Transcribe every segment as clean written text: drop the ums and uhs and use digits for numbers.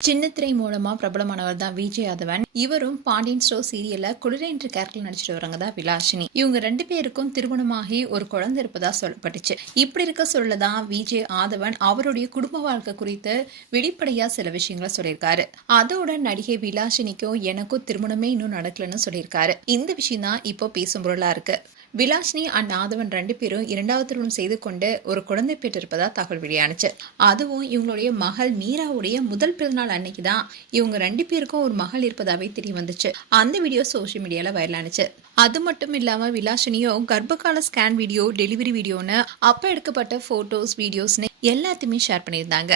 சின்னத்திரை மூலமா பிரபலமானவர் தான் விஜய் யாதவன். இவரும் பாண்டியன் ஸ்டோர் சீரியல்ல குளிரை என்ற கேரக்டர் நடிச்சிட்டு வரவங்க தான் விலாசினி. இவங்க 2 பேருக்கும் திருமணமாகி ஒரு குழந்தை இருப்பதா சொல்லப்பட்டுச்சு. இப்படி இருக்க சொல்லதான் விஜய் யாதவன் அவருடைய குடும்ப வாழ்க்கை குறித்து வெளிப்படையா சில விஷயங்களை சொல்லியிருக்காரு. அதோட நடிகை விலாசினிக்கும் எனக்கும் திருமணமே இன்னும் நடக்கலன்னு சொல்லியிருக்காரு. இந்த விஷயம் தான் இப்போ பேசும் பொருளா இருக்கு. விலாசினி அண்ட் ஆதவன் 2 பேரும் 2வது திருமணம் செய்து கொண்டு ஒரு குழந்தை பெற்றிருப்பதா தகவல் வெளியானுச்சு. அதுவும் இவங்களுடைய மகள் மீராவுடைய முதல் பிறந்தநாள் அன்னைக்கு தான் இவங்க 2 பேருக்கும் ஒரு மகள் இருப்பதாவே தெரிய வந்துச்சு. அந்த வீடியோ சோசியல் மீடியால வைரல் ஆனிச்சு. அது மட்டும் இல்லாம விலாசினியோ கர்ப்பகால ஸ்கேன் வீடியோ, டெலிவரி வீடியோன்னு அப்ப எடுக்கப்பட்ட போட்டோஸ், வீடியோஸ்னு எல்லாத்தையுமே ஷேர் பண்ணியிருந்தாங்க.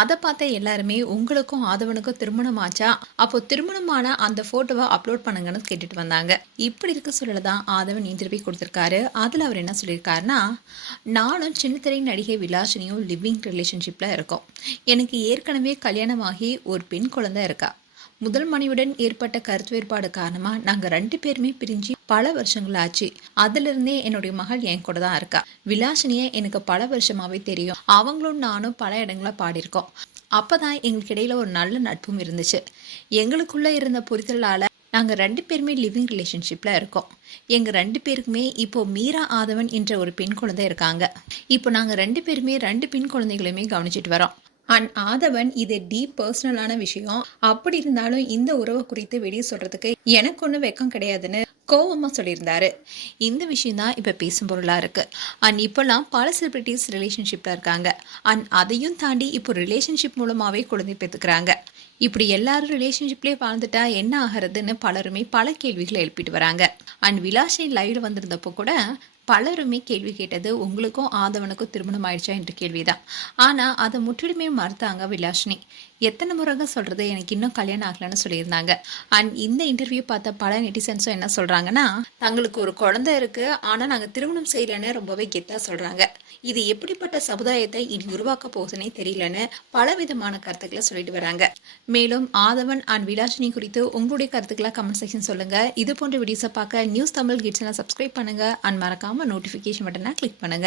அதை பார்த்த எல்லாருமே உங்களுக்கும் ஆதவனுக்கும் திருமணம் ஆச்சா, அப்போ திருமணமான அந்த போட்டோவை அப்லோட் பண்ணுங்கன்னு கேட்டுட்டு வந்தாங்க. இப்படி இருக்க சொல்லதான் ஆதவன் இன்டர்வியூ கொடுத்திருக்காரு. அதுல அவர் என்ன சொல்லியிருக்காருன்னா, நானும் சின்னத்திரை நடிகை விலாசினியும் லிவிங் ரிலேஷன்ஷிப்ல இருக்கோம். எனக்கு ஏற்கனவே கல்யாணமாகி ஒரு பெண் குழந்தை இருக்கா. முதல் மனைவியுடன் ஏற்பட்ட கருத்து வேறுபாடு காரணமா நாங்க 2 பேருமே பிரிஞ்சு பல வருஷங்கள் ஆச்சு. அதுல இருந்தே என்னுடைய மகள் என் கூட தான் இருக்கா. விலாசினிய எனக்கு பல வருஷமாவே தெரியும். அவங்களும் நானும் பல இடங்கள பாடியிருக்கோம். அப்பதான் எங்களுக்கு இடையில ஒரு நல்ல நட்பும் இருந்துச்சு. எங்களுக்குள்ள இருந்த புரிதலால நாங்க 2 பேருமே லிவிங் ரிலேஷன்ஷிப்ல இருக்கோம். எங்க 2 பேருக்குமே இப்போ மீரா ஆதவன் என்ற ஒரு பெண் குழந்தை இருக்காங்க. இப்போ நாங்க 2 பேருமே 2 பெண் குழந்தைகளுமே கவனிச்சிட்டு வரோம். அண்ட் ஆதவன் இது டீப் பர்சனலான விஷயம். அப்படி இருந்தாலும் இந்த உறவு குறித்து வெளியே சொல்றதுக்கு எனக்கு ஒன்றும் வெக்கம் கிடையாதுன்னு கோவமா சொல்லியிருந்தாரு. இந்த விஷயம் தான் இப்ப பேசும் பொருளா இருக்கு. அண்ட் இப்பெல்லாம் பல செலிபிரிட்டிஸ் ரிலேஷன்ஷிப்ல இருக்காங்க. அண்ட் அதையும் தாண்டி இப்போ ரிலேஷன்ஷிப் மூலமாவே குழந்தை பெற்றுக்கிறாங்க. இப்படி எல்லாரும் ரிலேஷன்ஷிப்லேயே வாழ்ந்துட்டா என்ன ஆகிறதுன்னு பலருமே பல கேள்விகளை எழுப்பிட்டு வராங்க. அண்ட் விலாசினி லைவ்ல வந்திருந்தப்போ கூட பலருமே கேள்வி கேட்டது உங்களுக்கும் ஆதவனுக்கும் திருமணம் ஆயிடுச்சா என்ற கேள்விதான். ஆனா அதை முற்றிலுமே மறுத்தாங்க விலாசினி. எத்தனை முறைங்க சொல்றது, எனக்கு இன்னும் கல்யாணம் ஆகலன்னு சொல்லியிருந்தாங்க. அண்ட் இந்த இன்டர்வியூ பார்த்த பல நெட்டிசன்ஸும் என்ன சொல்றாங்கன்னா, தங்களுக்கு ஒரு குழந்தை இருக்கு, ஆனா நாங்க திருமணம் செய்யலன்னு ரொம்பவே கெத்தா சொல்றாங்க. இது எப்படிப்பட்ட சமுதாயத்தை இனி உருவாக்க போகுதுன்னே தெரியலன்னு பல விதமான கருத்துக்களை சொல்லிட்டு வராங்க. மேலும் ஆதவன் அண்ட் விலாசினி குறித்து உங்களுடைய கருத்துக்களை கமெண்ட் செக்ஷன் சொல்லுங்க. இது போன்ற வீடியோஸை பார்க்க நியூஸ் தமிழ் கிட்ஸ் சப்ஸ்கிரைப் பண்ணுங்க. அண்ட் மறக்காம நோட்டிஃபிகேஷன் பட்டனை கிளிக் பண்ணுங்க.